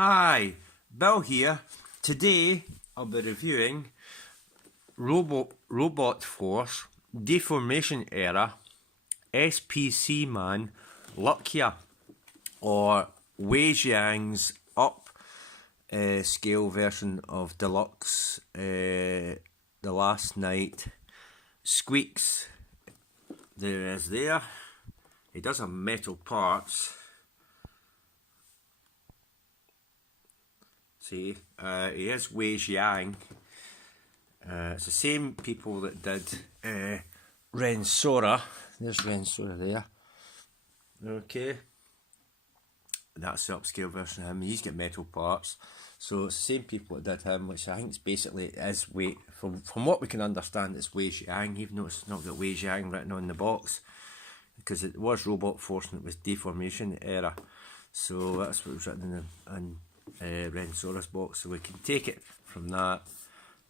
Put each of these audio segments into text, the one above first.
Hi, Bill here. Today I'll be reviewing Robot Force, Deformation Era, SPCman, Luckya, or Wei Jiang's upscale version of deluxe, the last night. Squeaks, there is there. He does have metal parts. See, he is Wei Jiang. It's the same people that did Rensora. There's Rensora there. Okay. That's the upscale version of him. He's got metal parts. So it's the same people that did him, which I think is basically Wei. From what we can understand, it's Wei Jiang, even though it's not got Wei Jiang written on the box. Because it was Robot Force and it was Deformation Era. So that's what was written in Rensora's box, so we can take it from that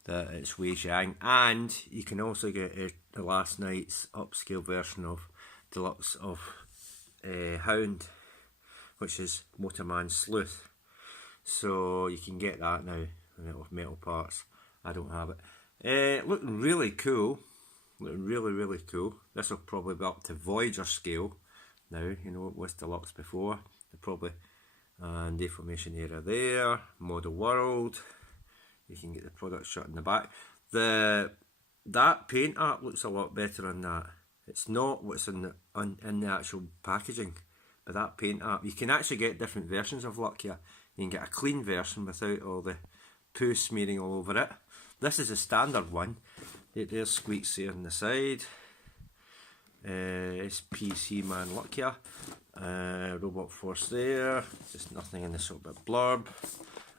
it's Wei Jiang, and you can also get the last night's upscale version of deluxe of Hound, which is Motorman Sleuth. So you can get that now with metal parts. I don't have it. Looking really cool. Looking really cool. This will probably be up to Voyager scale now. You know, it was deluxe before. They're probably. And Deformation Era there, Model World. You can get the product shot in the back. That paint art looks a lot better on that. It's not what's in the actual packaging, but that paint art. You can actually get different versions of Luckya. You can get a clean version without all the poo smearing all over it. This is a standard one. There's Squeaks there on the side. SPCman Luckya. Robot Force there, just nothing in this little bit blurb,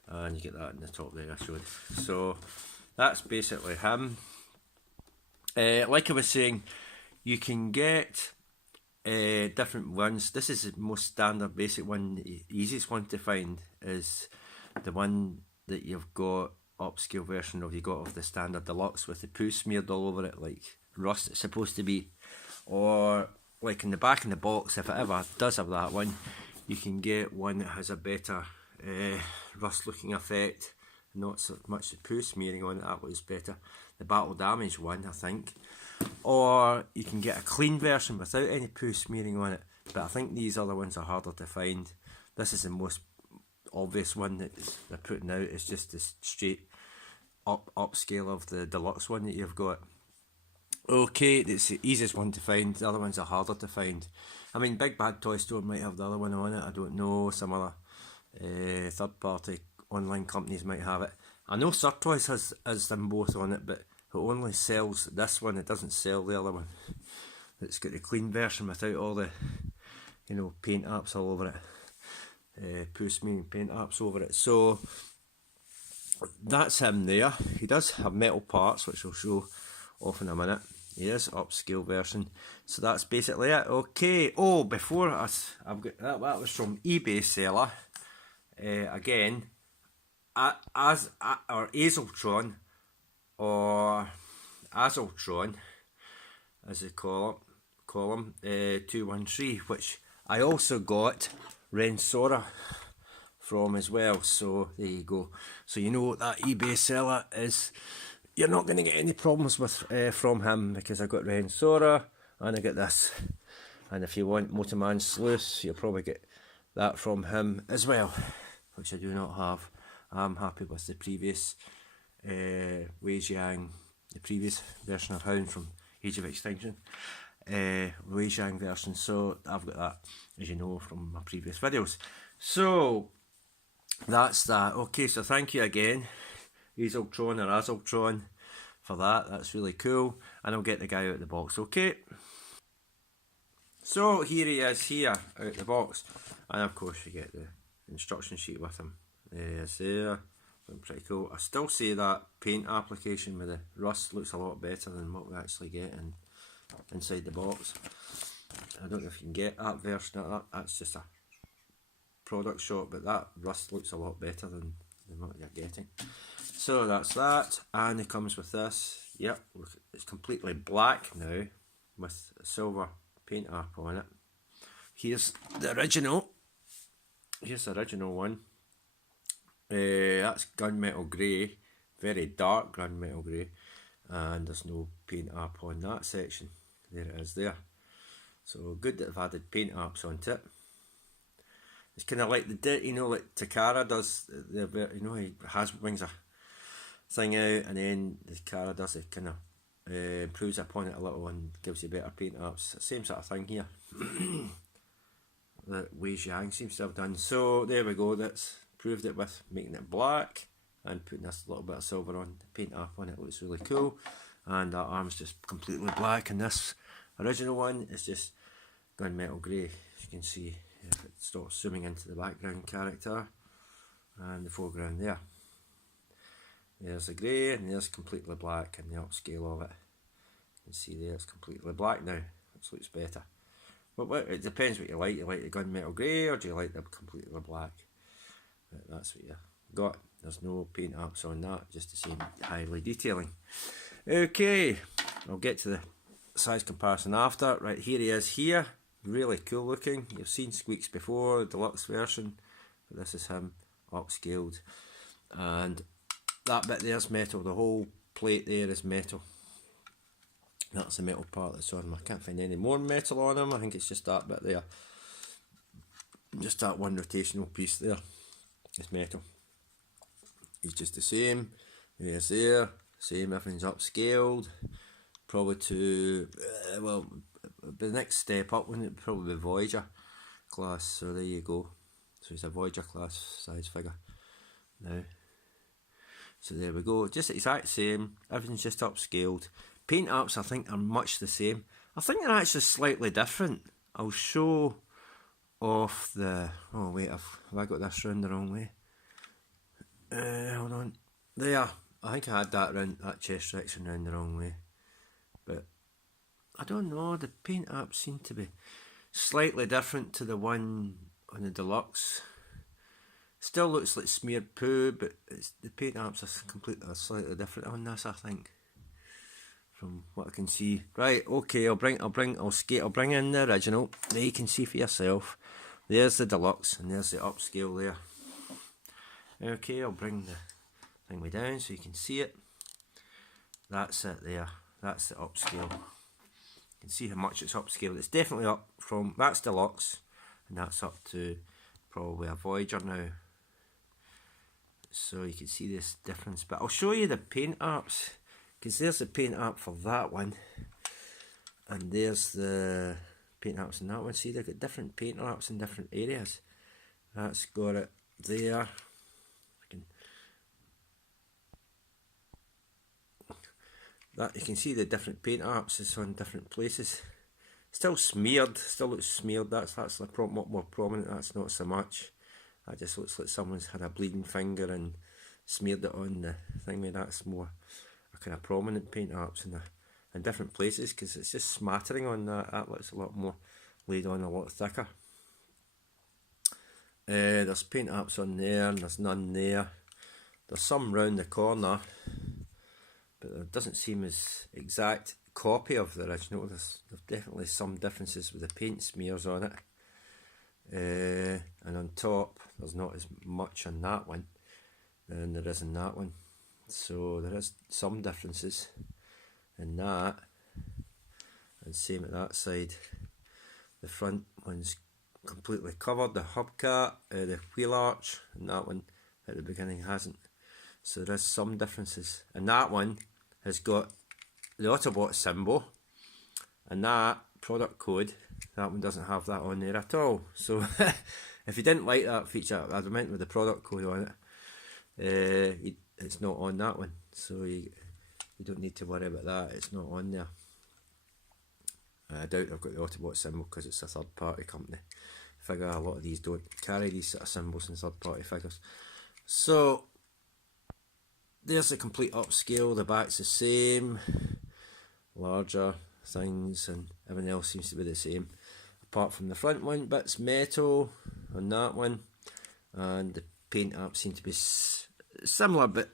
and you get that in the top there I showed. So that's basically him. Like I was saying, you can get different ones. This is the most standard basic one. The easiest one to find is the one that you've got upscale version of. You got of the standard deluxe with the poo smeared all over it like rust it's supposed to be, or like in the back in the box, if it ever does have that one, you can get one that has a better rust looking effect, not so much the poo smearing on it. That looks better. The battle damage one, I think. Or you can get a clean version without any poo smearing on it, but I think these other ones are harder to find. This is the most obvious one that they're putting out. It's just the straight upscale of the deluxe one that you've got. Okay, it's the easiest one to find. The other ones are harder to find. I mean, Big Bad Toy Store might have the other one on it. I don't know. Some other third-party online companies might have it. I know Sir Toys has them both on it, but it only sells this one. It doesn't sell the other one. It's got the clean version without all the, you know, paint apps all over it. Poo smearing paint apps over it. So that's him there. He does have metal parts, which I'll show off in a minute. Yes, upscale version. So that's basically it. Okay. Oh, before I've got that was from eBay seller. Again, or Azeltron, or Azeltron, as they call him, 213, which I also got Rensora from as well. So there you go. So you know what that eBay seller is. You're not going to get any problems with from him, because I got Rensora and I get this. And if you want Motorman Sleuth, you'll probably get that from him as well, which I do not have. I'm happy with the previous Wei Jiang, the previous version of Hound from Age of Extinction, Wei Jiang version. So I've got that, as you know, from my previous videos. So that's that. Okay, so thank you again, Azeltron or Azeltron, for that. That's really cool, and I'll get the guy out of the box. Okay, so here he is here out the box, and of course you get the instruction sheet with him. It's there, looking pretty cool. I still say that paint application with the rust looks a lot better than what we actually get inside the box. I don't know if you can get that version of that. That's just a product shot, but that rust looks a lot better than what you're getting. So that's that, and it comes with this. Yep, it's completely black now with a silver paint app on it. Here's the original. Here's the original one. That's gunmetal grey, very dark gunmetal grey, and there's no paint app on that section. There it is there. So good that they've added paint apps onto it. It's kind of like you know, like Takara does. You know, he has wings a thing out, and then the Takara does it, kind of improves upon it a little and gives you better paint apps. Same sort of thing here. That Wei Jiang seems to have done. So there we go. That's proved it with making it black and putting this little bit of silver on. The paint app on it looks really cool, and that arm's just completely black, and this original one is just gunmetal grey. As you can see, if it starts zooming into the background character and the foreground there. There's the grey, and there's completely black, and the upscale of it. You can see there it's completely black now. This looks better. But it depends what you like. You like the gunmetal grey, or do you like the completely black? But that's what you got. There's no paint apps on that, just the same highly detailing. Okay, I'll get to the size comparison after. Right, here he is here. Really cool looking. You've seen Squeaks before, the deluxe version, but this is him upscaled. And that bit there's metal. The whole plate there is metal. That's the metal part that's on him. I can't find any more metal on him. I think it's just that bit there. Just that one rotational piece there. It's metal. He's just the same. There's there. Same, everything's upscaled. Probably to, well, the next step up wouldn't it probably be Voyager class. So there you go. So he's a Voyager class size figure now. So there we go. Just the exact same. Everything's just upscaled. Paint apps I think are much the same. I think they're actually slightly different. I'll show off the... Oh wait, have I got this round the wrong way? Hold on. There. I think I had that chest section round the wrong way. But I don't know, the paint apps seem to be slightly different to the one on the deluxe. Still looks like smeared poo, but the paint apps are slightly different on this, I think, from what I can see. Right, okay, I'll bring in the original. There you can see for yourself. There's the deluxe and there's the upscale there. Okay, I'll bring the thing way down so you can see it. That's it there. That's the upscale. You can see how much it's upscaled. It's definitely up from, that's deluxe, and that's up to probably a Voyager now. So you can see this difference. But I'll show you the paint apps, because there's the paint app for that one, and there's the paint apps in that one. See, they've got different paint apps in different areas. That's got it there. That you can see the different paint apps is on different places. Still smeared, still looks smeared. That's a lot more prominent. That's not so much. That just looks like someone's had a bleeding finger and smeared it on the thing. That's more a kind of prominent paint apps in different places, because it's just smattering on that. That looks a lot more laid on, a lot thicker. There's paint apps on there, and there's none there. There's some round the corner, but there doesn't seem as exact copy of the original. There's definitely some differences with the paint smears on it. And on top, there's not as much on that one than there is in that one. So there is some differences in that. And same at that side. The front one's completely covered, the hubcap, the wheel arch, and that one at the beginning hasn't. So there is some differences. And that one has got the Autobot symbol, and that product code, that one doesn't have that on there at all. So if you didn't like that feature, I meant with the product code on it, it's not on that one. So you don't need to worry about that, it's not on there. I doubt I've got the Autobot symbol because it's a third party company figure. A lot of these don't carry these sort of symbols in third party figures. So there's the complete upscale. The back's the same, larger things, and everything else seems to be the same apart from the front one. Bit's metal on that one, and the paint apps seem to be similar, but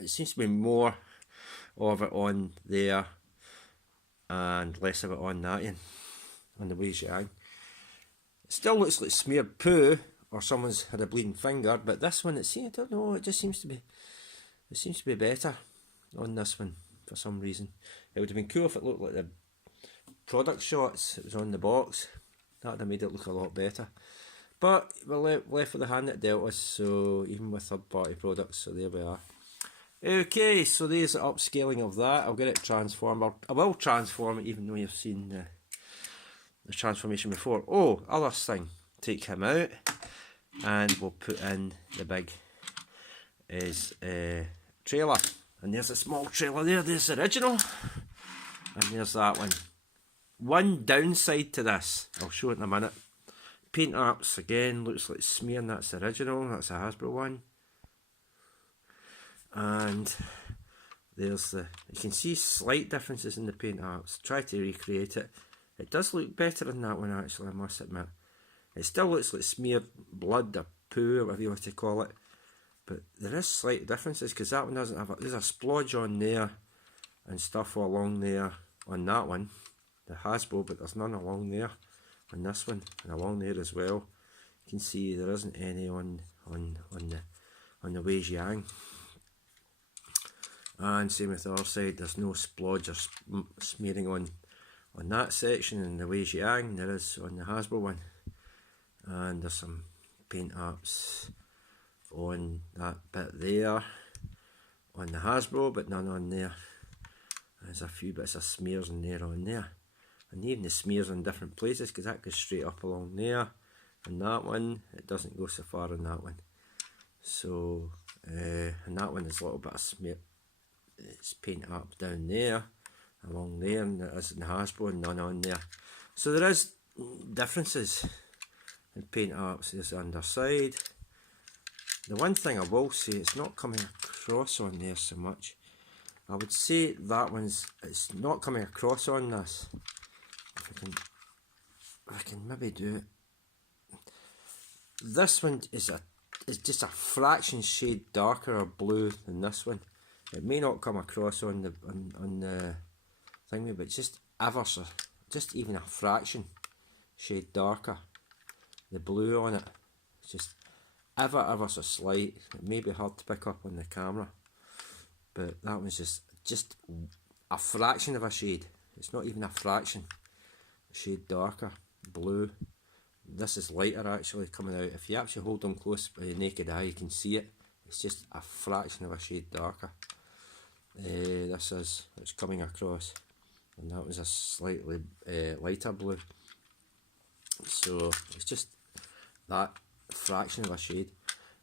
it seems to be more of it on there and less of it on that one, on the Wei Jiang. It still looks like smeared poo or someone's had a bleeding finger. But this one, I don't know, it just seems to be better on this one for some reason. It would have been cool if it looked like the product shots it was on the box. That would have made it look a lot better. But we're left with the hand that dealt us, so even with third party products, so there we are. Okay, so there's the upscaling of that. I'll get it transformed. I will transform it even though you've seen the transformation before. Oh, other thing. Take him out and we'll put in the big trailer. And there's a small trailer there. There's the original. And there's that one. One downside to this, I'll show it in a minute. Paint apps again, looks like smearing. That's the original. That's a Hasbro one. And there's you can see slight differences in the paint apps. Try to recreate it. It does look better than that one actually, I must admit. It still looks like smeared blood or poo or whatever you want to call it. But there is slight differences because that one doesn't have there's a splodge on there and stuff along there on that one. The Hasbro, but there's none along there on this one and along there as well. You can see there isn't any on the Wei Jiang. And same with the other side, there's no splodge or smearing on that section in the Wei Jiang. There is on the Hasbro one. And there's some paint apps on that bit there on the Hasbro, but none on there. There's a few bits of smears in there on there. And even the smears in different places, because that goes straight up along there. And that one, it doesn't go so far on that one. So, and that one is a little bit of smear. It's paint up down there, along there, and it is in the Hasbro and none on there. So there is differences in paint apps. There's the underside. The one thing I will say, it's not coming across on there so much. I would say that it's not coming across on this. If I can maybe do it. This one is just a fraction shade darker or blue than this one. It may not come across on the thingy, but it's just ever so, just even a fraction shade darker. The blue on it, it's just ever so slight. It may be hard to pick up on the camera, but that one's just a fraction of a shade. It's not even a fraction. A shade darker, blue. This is lighter actually coming out. If you actually hold them close by the naked eye, you can see it. It's just a fraction of a shade darker. It's coming across, and that was a slightly lighter blue. So it's just that fraction of a shade.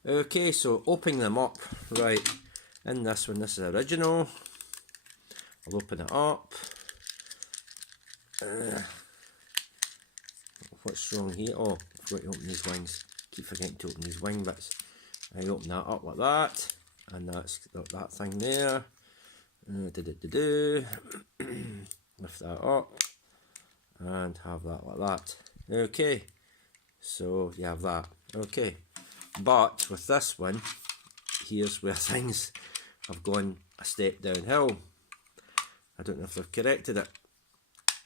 Okay, so opening them up, right, in this one, this is original. I'll open it up. What's wrong here? Oh, I've got to open these wings. Keep forgetting to open these wing bits. I open that up like that, and that's got that thing there. Lift that up and have that like that. Okay, so you have that. Okay, but with this one, here's where things have gone a step downhill. I don't know if they've corrected it.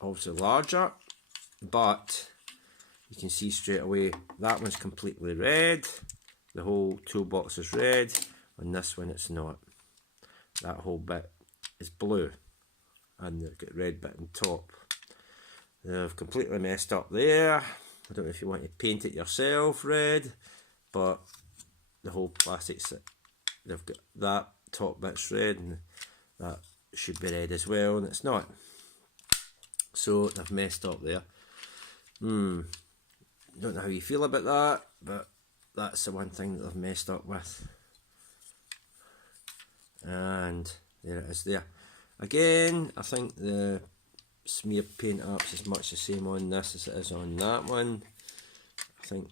Obviously larger, but you can see straight away that one's completely red. The whole toolbox is red. On this one it's not. That whole bit is blue, and they've got red bit on top. They've completely messed up there. I don't know if you want to paint it yourself red, but the whole plastics, they've got that top bit's red, and that should be red as well, and it's not. So they've messed up there. Don't know how you feel about that, but that's the one thing that they've messed up with. And there it is there. Again, I think the smear paint apps is much the same on this as it is on that one. I think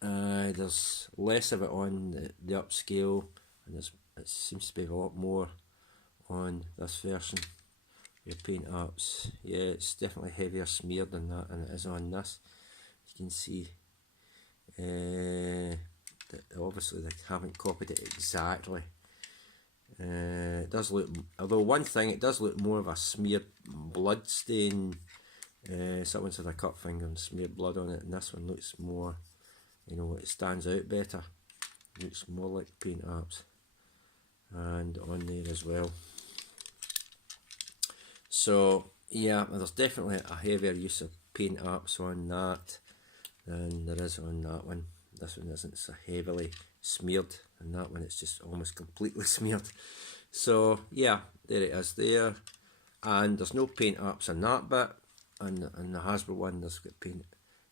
there's less of it on the upscale, and it seems to be a lot more on this version. Your paint apps, yeah, it's definitely heavier smeared than that, and it is on this. You can see that obviously they haven't copied it exactly. It does look, although one thing, it does look more of a smeared blood stain. Someone's had a cut finger and smeared blood on it, and this one looks more you know, it stands out better. Looks more like paint apps. And on there as well. So yeah, there's definitely a heavier use of paint apps on that than there is on that one. This one isn't so heavily smeared, and that one it's just almost completely smeared. So yeah, there it is there. And there's no paint apps on that bit. And the Hasbro one, there's got paint.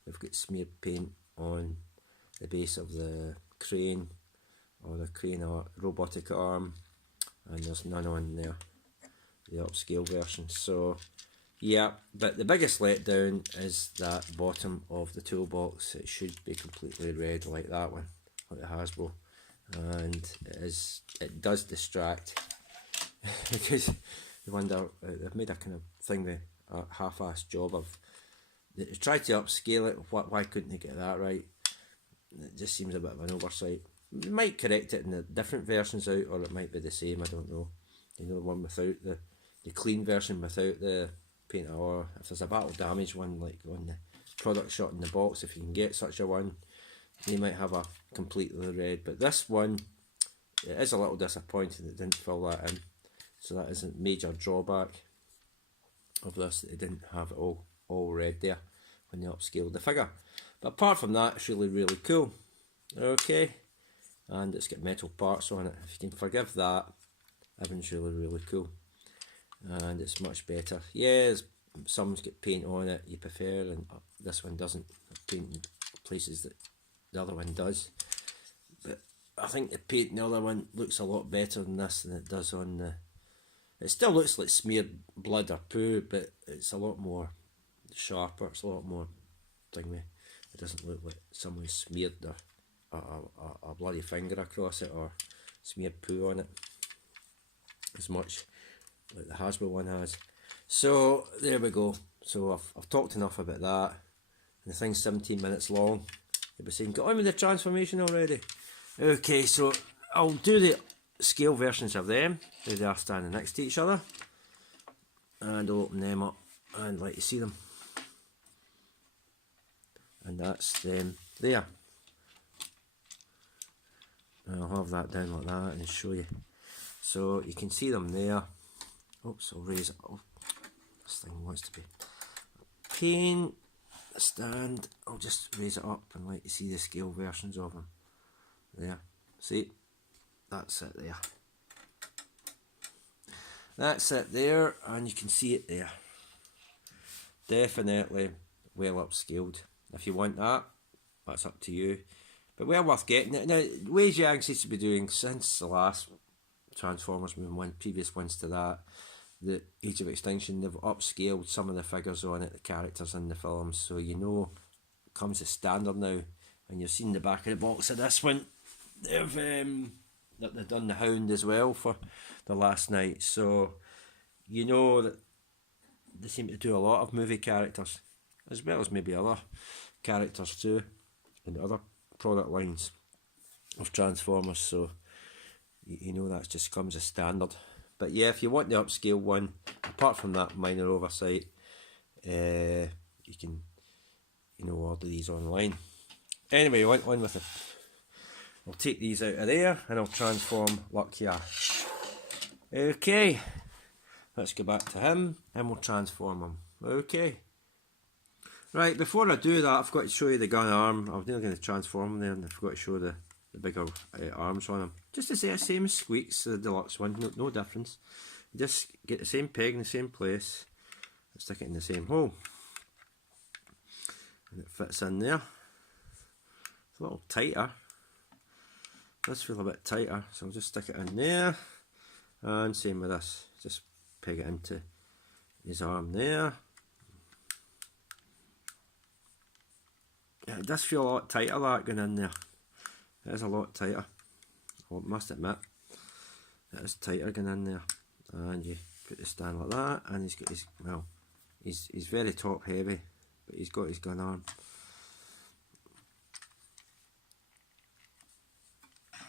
They've got smeared paint on the base of the crane, or the crane robotic arm, and there's none on there, the upscale version. So yeah, but the biggest letdown is that bottom of the toolbox. It should be completely red like that one, like the Hasbro, and it does distract because you wonder, they've made a kind of thing with a half-assed job of, they tried to upscale it. Why couldn't they get that right? It just seems a bit of an oversight. You might correct it in the different versions out, or it might be the same, I don't know. You know, the one without the clean version without the paint, or if there's a battle damage one like on the product shot in the box, if you can get such a one, you might have a completely red. But this one, it is a little disappointing that it didn't fill that in. So that is a major drawback of this, that they didn't have it all red there when they upscaled the figure. But apart from that, it's really, really cool. Okay, and it's got metal parts on it. If you can forgive that, everything's really, really cool. And it's much better. Yeah, some's got paint on it you prefer, and this one doesn't have paint in places that the other one does. But I think the paint in the other one looks a lot better than this than it does on the... It still looks like smeared blood or poo, but it's a lot more sharper, it's a lot more thingy. It doesn't look like someone smeared a bloody finger across it, or smeared poo on it as much like the Hasbro one has. So there we go. So I've talked enough about that. And the thing's 17 minutes long. You'll be saying, get on with the transformation already. Okay, so I'll do the scale versions of them. There they are standing next to each other. And I'll open them up and let you see them. And that's them there. And I'll have that down like that and show you. So you can see them there. Oops, I'll raise it up. This thing wants to be paint stand. I'll just raise it up and let you see the scale versions of them. There. See? That's it there. That's it there, and you can see it there. Definitely well upscaled. If you want that, that's up to you. But well worth getting it. Now, Wei Jiang seems to be doing, since the last Transformers movie one, previous ones to that, the Age of Extinction, they've upscaled some of the figures on it, the characters in the films, so you know it comes as standard now. And you've seen the back of the box of this one. They've done the Hound as well for the last night, so you know that they seem to do a lot of movie characters, as well as maybe other characters too, in other product lines of Transformers, so you know that just comes as standard. But yeah, if you want the upscale one, apart from that minor oversight, you can, you know, order these online. Anyway, on with it. I'll take these out of there and I'll transform Luckya. Okay, let's go back to him and we'll transform him. Okay. Right, before I do that, I've got to show you the gun arm. I was nearly going to transform him there and I forgot to show the bigger arms on him. Just to say the same as Squeaks, the deluxe one, no difference. You just get the same peg in the same place and stick it in the same hole. And it fits in there. It's a little tighter. This feels a bit tighter, so I'll just stick it in there. And same with this, just peg it into his arm there. Yeah, it does feel a lot tighter that going in there. It is a lot tighter, I must admit. It is tighter going in there. And you put the stand like that, and he's got his, well, he's very top heavy, but he's got his gun arm.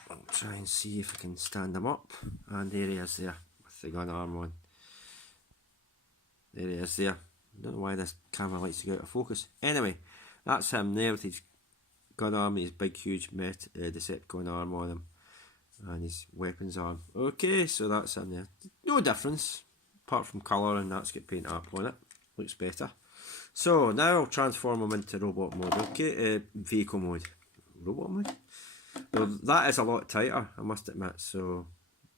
I'll try and see if I can stand him up, and there he is there, with the gun arm on. There he is there. I don't know why this camera likes to go out of focus. Anyway, that's him there with his gun arm, his big huge Decepticon arm on him, and his weapons arm. Okay, so that's in there. No difference, apart from colour, and that's got paint up on it. Looks better. So now I'll transform him into robot mode. Okay, vehicle mode. Robot mode? Well, that is a lot tighter, I must admit, so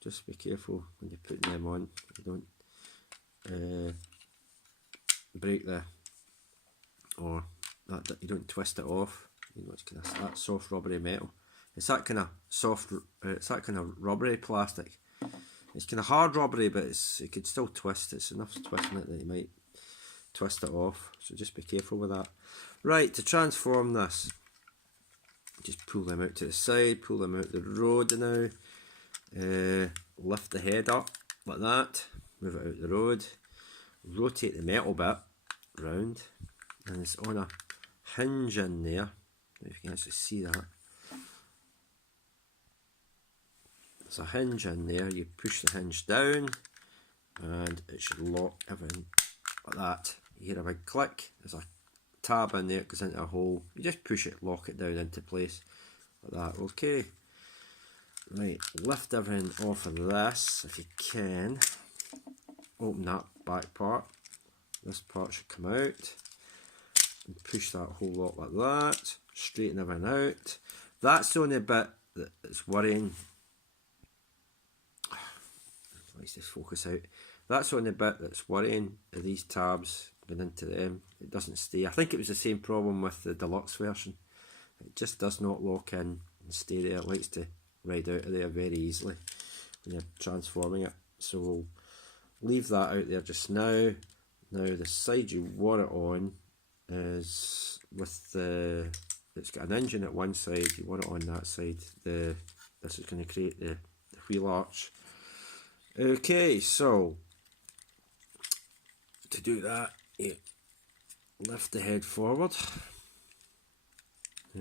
just be careful when you're putting them on. You don't break the, or that you don't twist it off. You know, it's kind of that soft rubbery metal. It's that kind of soft, it's that kind of rubbery plastic. It's kind of hard rubbery, but it could still twist. It's enough twisting it that you might twist it off. So just be careful with that. Right, to transform this, just pull them out to the side, pull them out the road now. Lift the head up like that, move it out the road, rotate the metal bit round, and it's on a hinge in there. If you can actually see that. There's a hinge in there, you push the hinge down and it should lock everything like that. You hear a big click, there's a tab in there, it goes into a hole, you just push it, lock it down into place like that. Okay, right, lift everything off of this if you can, open that back part, this part should come out, and push that whole lot like that, straighten everything out. That's the only bit that's worrying. Let's just focus out. That's the only bit that's worrying, are these tabs going into them. It doesn't stay. I think it was the same problem with the deluxe version. It just does not lock in and stay there. It likes to ride out of there very easily when you're transforming it. So we'll leave that out there just now. Now the side you want it on is with the, it's got an engine at one side, you want it on that side. This is going to create the wheel arch. Okay, so to do that, you lift the head forward. I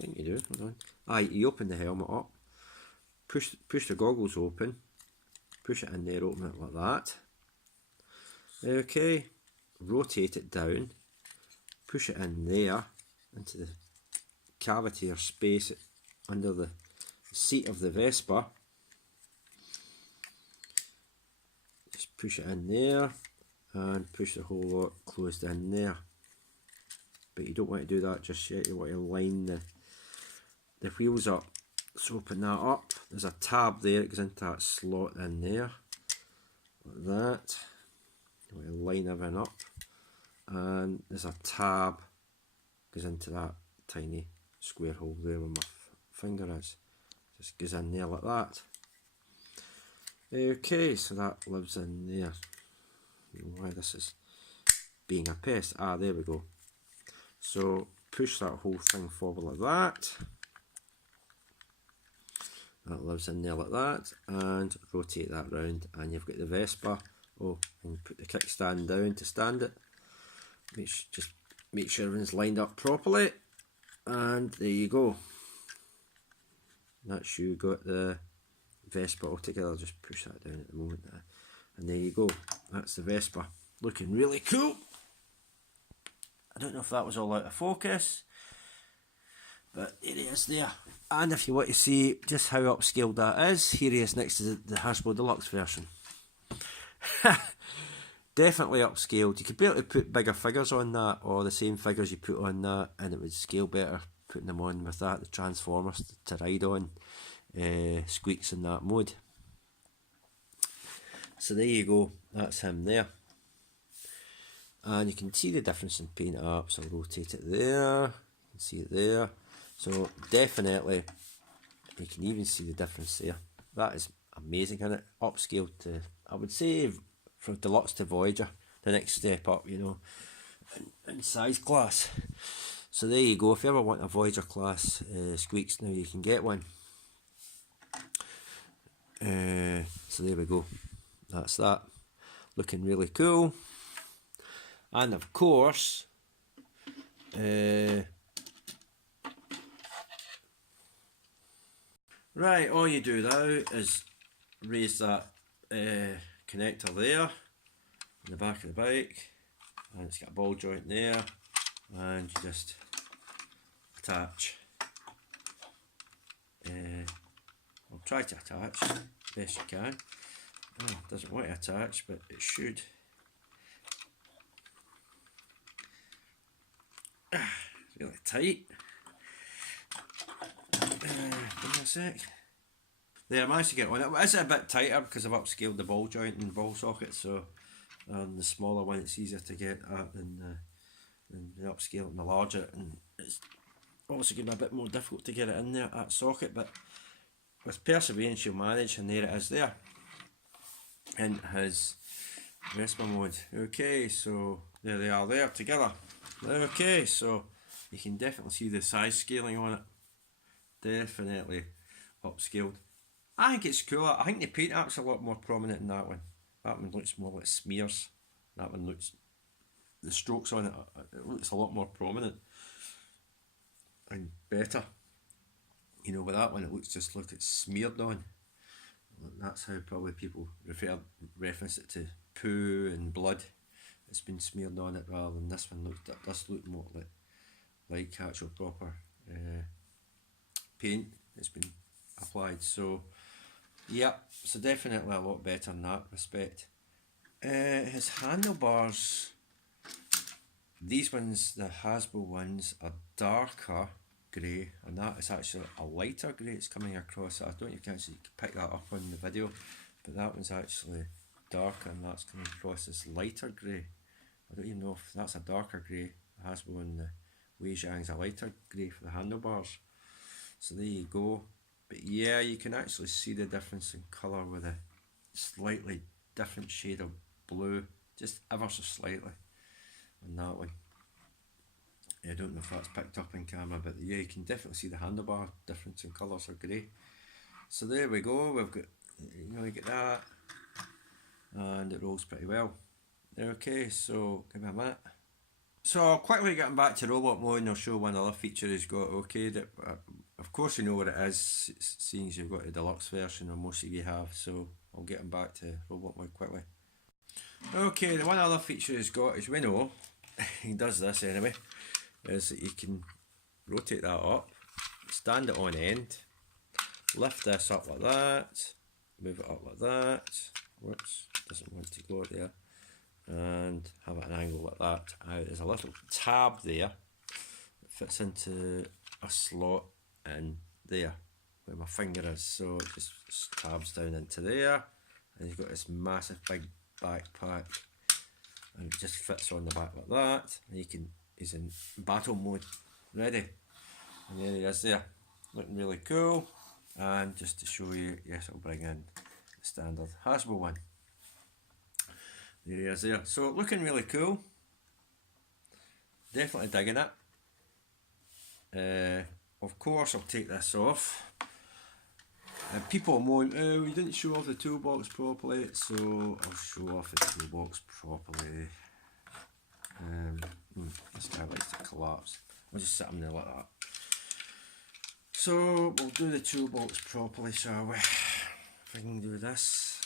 think you do. Hold on. You open the helmet up, push the goggles open, push it in there, open it like that. Okay, rotate it down, push it in there into the cavity or space under the seat of the Vespa. Just push it in there and push the whole lot closed in there. But you don't want to do that just yet, you want to line the wheels up. So open that up, there's a tab there, it goes into that slot in there, like that. You want to line everything up, and there's a tab goes into that tiny square hole there where my finger is. Just goes in there like that. Okay, so that lives in there. I don't know why this is being a pest. There we go. So push that whole thing forward like that. That lives in there like that, and rotate that round, and you've got the Vespa. And put the kickstand down to stand it. Just make sure everything's lined up properly, and there you go. That's you got the Vespa all together. Just push that down at the moment there. And there you go. That's the Vespa. Looking really cool. I don't know if that was all out of focus, but it is there. And if you want to see just how upscaled that is, here he is next to the Hasbro Deluxe version. Definitely upscaled. You could be able to put bigger figures on that, or the same figures you put on that, and it would scale better putting them on with that, the Transformers to ride on, Squeaks in that mode. So there you go, that's him there. And you can see the difference in paint up, so I'll rotate it there, you can see it there. So definitely, you can even see the difference there. That is amazing, isn't it? Upscaled to, I would say, from Deluxe to Voyager, the next step up, you know, in size class. So there you go, if you ever want a Voyager class Squeaks, now you can get one. So there we go, that's that. Looking really cool. And of course, right, all you do now is raise that connector there in the back of the bike, and it's got a ball joint there, and you just attach. I'll try to attach best you can. Oh, it doesn't want to attach, but it should. It's really tight. Give me a sec. There, I managed to get on it. It is a bit tighter because I've upscaled the ball joint and ball socket, so the smaller one it's easier to get at than the upscale and the larger, and it's obviously going to be a bit more difficult to get it in there at socket, but with perseverance you'll manage, and there it is there in his Vespa mode. Okay, so there they are there together. Okay, so you can definitely see the size scaling on it. Definitely upscaled. I think it's cooler. I think the paint app's a lot more prominent in that one. That one looks more like smears. That one looks, the strokes on it, it looks a lot more prominent and better. You know, with that one it looks just like it's smeared on. That's how probably people reference it to poo and blood. It's been smeared on it rather than this one. It does look more like actual proper paint that's been applied. So yeah, so definitely a lot better in that respect. His handlebars, these ones, the Hasbro ones, are darker grey, and that is actually a lighter grey. It's coming across. I don't know if you can actually pick that up on the video, but that one's actually darker, and that's coming across as lighter grey. I don't even know if that's a darker grey. The Hasbro and the Wei Jiang's a lighter grey for the handlebars. So there you go. But yeah, you can actually see the difference in colour with a slightly different shade of blue, just ever so slightly on that one. I don't know if that's picked up in camera, but yeah, you can definitely see the handlebar difference in colours are grey. So there we go, we've got, you know, you get that, and it rolls pretty well. Okay, so give me a minute. So quickly getting back to robot mode, and I'll show one other feature he's got. Okay, that of course you know what it is, seeing as you've got the deluxe version, or most of you have, so I'll get him back to robot mode quickly. Okay, the one other feature he's got, as we know, he does this anyway, is that you can rotate that up, stand it on end, lift this up like that, move it up like that, whoops, doesn't want to go there, and have it at an angle like that. There's a little tab there that fits into a slot in there where my finger is, so it just tabs down into there, and you've got this massive big backpack, and it just fits on the back like that, and he's in battle mode ready, and there he is there, looking really cool. And just to show you, yes, I'll bring in the standard Hasbro one. There he is there, so looking really cool, definitely digging it. Of course I'll take this off. People are moaning, oh, you didn't show off the toolbox properly, so I'll show off the toolbox properly. This guy likes to collapse. I'll just sit him there like that. So we'll do the toolbox properly, shall we? If I can do this.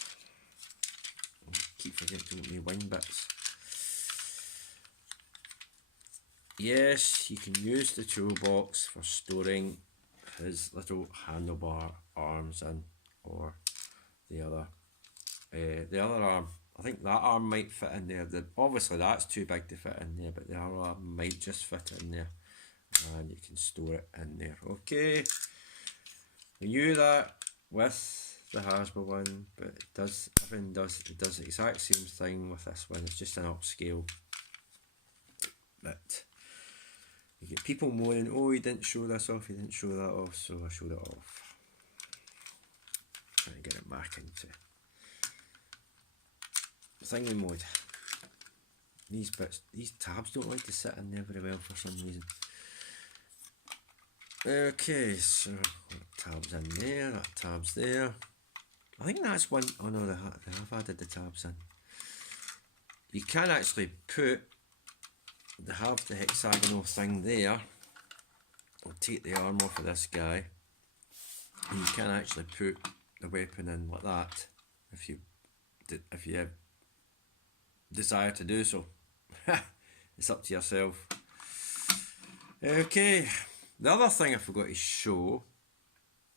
I'll keep forgetting to get my wing bits. Yes, you can use the toolbox for storing his little handlebar arms in, or the other arm. I think that arm might fit in there. Obviously that's too big to fit in there, but the other arm might just fit in there, and you can store it in there. Okay, I knew that with the Hasbro one, but it does the exact same thing with this one. It's just an upscale. But you get people moaning, oh, you didn't show this off, you didn't show that off, so I showed it off. Trying to get it back into thingy mode. These bits, these tabs don't like to sit in there very well for some reason. Okay, so that tab's in there, that tab's there. I think that's one, oh no, they have added the tabs in. You can actually put, they have the hexagonal thing there. I'll take the arm off of this guy, and you can actually put the weapon in like that if you desire to do so. It's up to yourself. Okay, The other thing I forgot to show,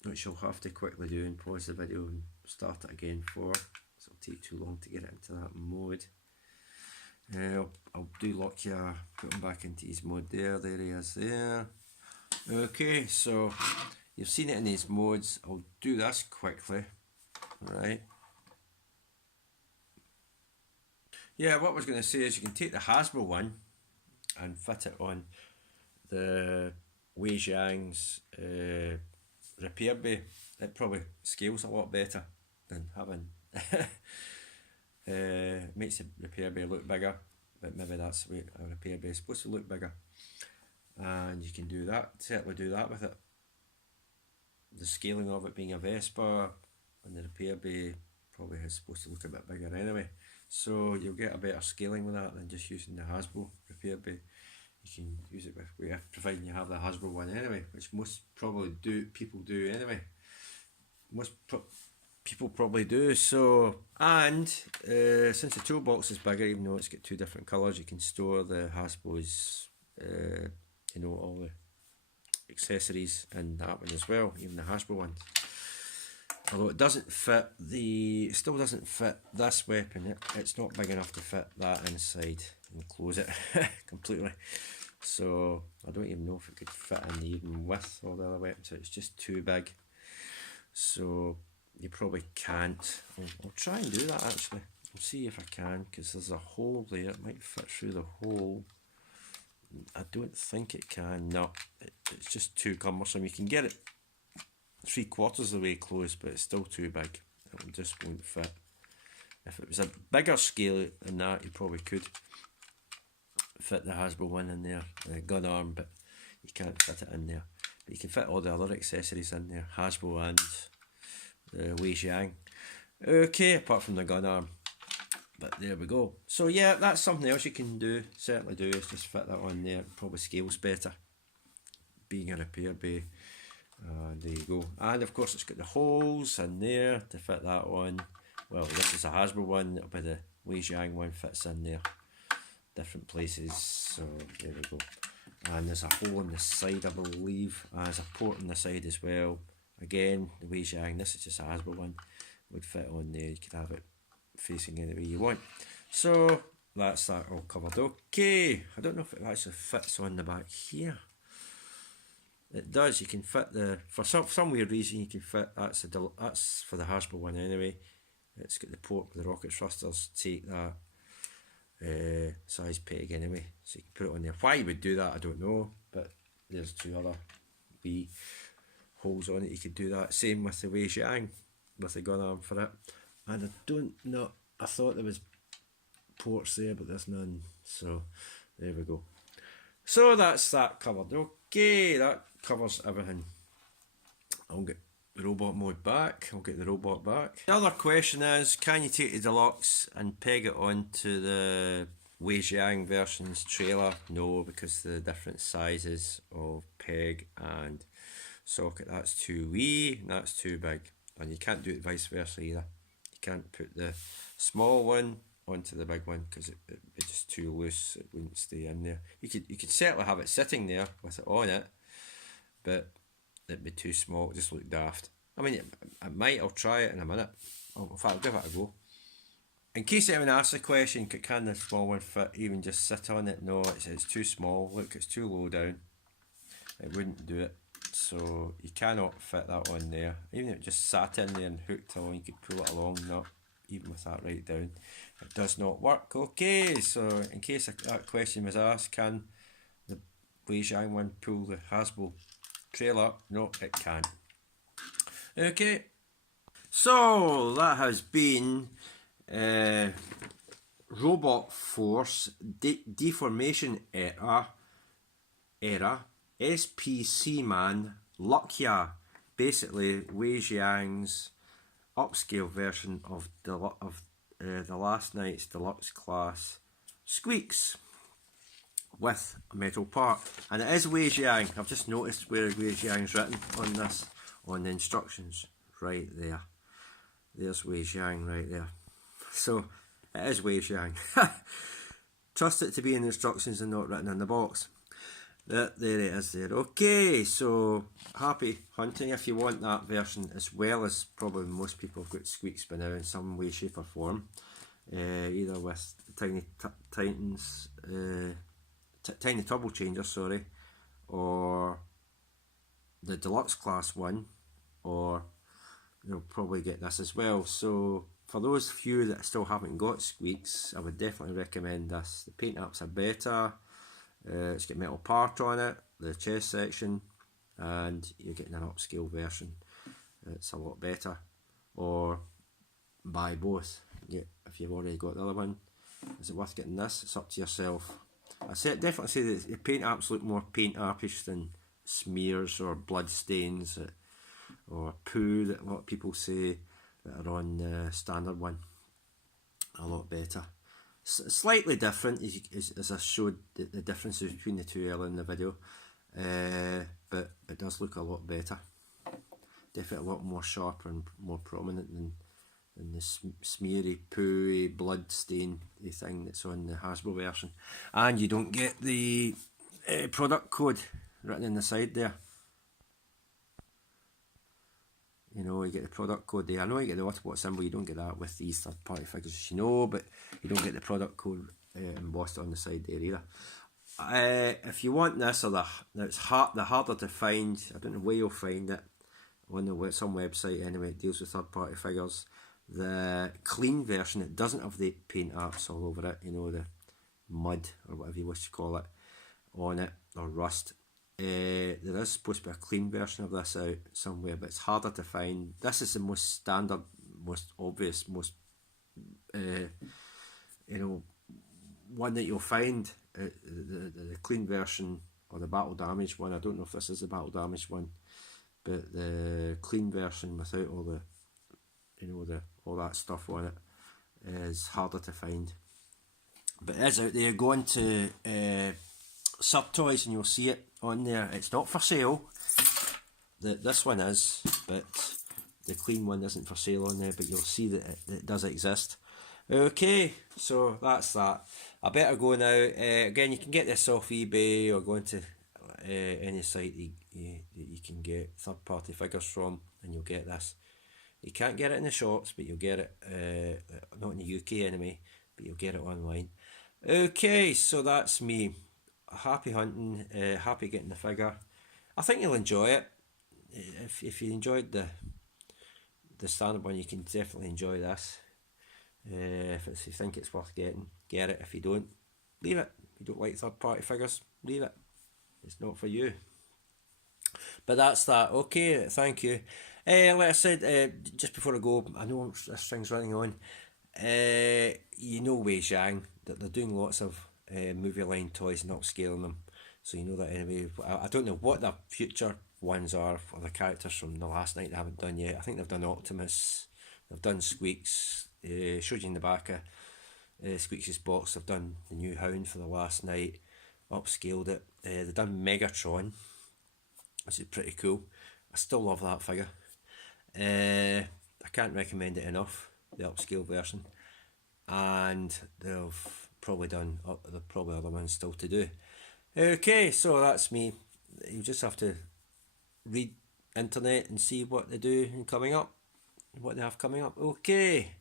which I'll have to quickly do and pause the video and start it again for, so it'll take too long to get it into that mode. I'll do Luckya, put him back into his mode there he is there. Okay, so you've seen it in these modes. I'll do this quickly, right? Yeah, what I was going to say is you can take the Hasbro one and fit it on the Wei Jiang's repair bay. It probably scales a lot better than having makes the repair bay look bigger, but maybe that's the way a repair bay is supposed to look bigger. And you can do that, certainly do that with it. The scaling of it being a Vespa and the repair bay probably is supposed to look a bit bigger anyway. So you'll get a better scaling with that than just using the Hasbro repair bay. You can use it with, providing you have the Hasbro one anyway, which most people do anyway. Most people probably do. So, and since the toolbox is bigger, even though it's got two different colours, you can store the Hasbro's, you know, all the accessories in that one as well, even the Hasbro one. Although it doesn't fit it still doesn't fit this weapon. It's not big enough to fit that inside and close it completely. So I don't even know if it could fit in even with all the other weapons. It's just too big. So you probably can't. I'll try and do that actually. I'll see if I can, because there's a hole there. It might fit through the hole. I don't think it can. No, it's just too cumbersome. You can get it 3/4 of the way closed, but it's still too big. It just won't fit. If it was a bigger scale than that, you probably could fit the Hasbro one in there, the gun arm, but you can't fit it in there. But you can fit all the other accessories in there, Hasbro and the Wei Jiang. Okay, apart from the gun arm. But there we go. So yeah, that's something else you can do, certainly do, is just fit that on there. It probably scales better, being a repair bay. There you go. And of course it's got the holes in there to fit that on. Well, this is a Hasbro one, it'll be the Wei Jiang one, fits in there. Different places, so there we go. And there's a hole on the side, I believe. There's a port on the side as well. Again, the Wei Jiang, this is just a Hasbro one, would fit on there. You could have it facing any way you want. So that's that all covered. Okay, I don't know if it actually fits on the back here. It does. You can fit for some weird reason you can fit. That's for the Hasbro one anyway. It's got the port with the rocket thrusters. Take that size peg anyway, so you can put it on there. Why you would do that, I don't know, but there's two other wee holes on it. You could do that. Same with the Wei Jiang with the gun arm for it. And I don't know. I thought there was ports there, but there's none. So there we go. So that's that covered. Okay, that covers everything. I'll get the robot mode back. I'll get the robot back. The other question is, can you take the deluxe and peg it onto the Wei Jiang version's trailer? No, because the different sizes of peg and socket. That's too wee and that's too big. And you can't do it vice versa either. You can't put the small one onto the big one because it'd be just too loose. It wouldn't stay in there. You could certainly have it sitting there with it on it, but it'd be too small. It just look daft. I mean, I might. I'll try it in a minute. In fact, I'll give it a go. In case anyone asks the question, can the small one fit? Even just sit on it? No, it's too small. Look, it's too low down. It wouldn't do it. So you cannot fit that on there. Even if it just sat in there and hooked along, you could pull it along. Not even with that right down. It does not work. Okay, so in case that question was asked, can the Wei Jiang one pull the Hasbro trailer? No, it can't. Okay, so that has been Robot Force Deformation era SPCman Luckya, basically Wei Jiang's upscale version of the last night's deluxe class Squeaks with a metal part, and it is Wei Jiang. I've just noticed where Wei Jiang's written on this, on the instructions, right there. There's Wei Jiang right there. So it is Wei Jiang. Trust it to be in the instructions and not written in the box. There it is there. Okay, so happy hunting if you want that version, as well as probably most people have got Squeaks by now in some way, shape or form. Either with tiny tiny turbo changer, sorry, or the deluxe class one, or you'll probably get this as well. So for those few that still haven't got Squeaks, I would definitely recommend this. The paint apps are better. It's got metal part on it, the chest section, and you're getting an upscale version. It's a lot better. Or buy both. Yeah, if you've already got the other one, is it worth getting this? It's up to yourself. Definitely say that the paint apps look more paint appish than smears or blood stains or poo that a lot of people say that are on the standard one. A lot better. Slightly different, as I showed the differences between the two earlier in the video, but it does look a lot better. Definitely a lot more sharper and more prominent than the smeary, pooey, blood stain thing that's on the Hasbro version. And you don't get the product code written in the side there. You know, you get the product code there. I know you get the Autobot symbol, you don't get that with these third party figures, as you know, but you don't get the product code embossed on the side there either. If you want this, or the harder to find, I don't know where you'll find it, on some website anyway, it deals with third party figures. The clean version, it doesn't have the paint apps all over it, you know, the mud or whatever you wish to call it on it, or rust. There is supposed to be a clean version of this out somewhere, but it's harder to find. This is the most standard, most obvious, most one that you'll find. The clean version, or the battle damage one. I don't know if this is the battle damage one, but the clean version without all the, all that stuff on it is harder to find. But it is out there. Go into Sub Toys and you'll see it on there. It's not for sale. This one is, but the clean one isn't for sale on there, but you'll see that it does exist. Okay, so that's that. I better go now. Again, you can get this off eBay or go into any site that you can get third party figures from, and you'll get this. You can't get it in the shops, but you'll get it, not in the UK anyway, but you'll get it online. Okay, so that's me. Happy hunting, happy getting the figure. I think you'll enjoy it. If you enjoyed the standard one, you can definitely enjoy this. If you think it's worth getting, get it. If you don't, leave it. If you don't like third party figures, leave it. It's not for you. But that's that. Okay, thank you. Like I said, just before I go, I know this thing's running on. You know Wei Jiang, that they're doing lots of movie line toys and upscaling them. So you know that anyway. I don't know what the future ones are for the characters from the last night they haven't done yet. I think they've done Optimus, they've done Squeaks, showed you in the back of Squeaks' box, they've done the new Hound for the last night, upscaled it. They've done Megatron, which is pretty cool. I still love that figure. I can't recommend it enough, the upscale version. And they've probably done, there are probably other ones still to do. Okay, so that's me. You just have to read internet and see what they do and coming up, what they have coming up. Okay,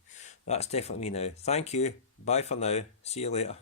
that's definitely me now. Thank you. Bye for now. See you later.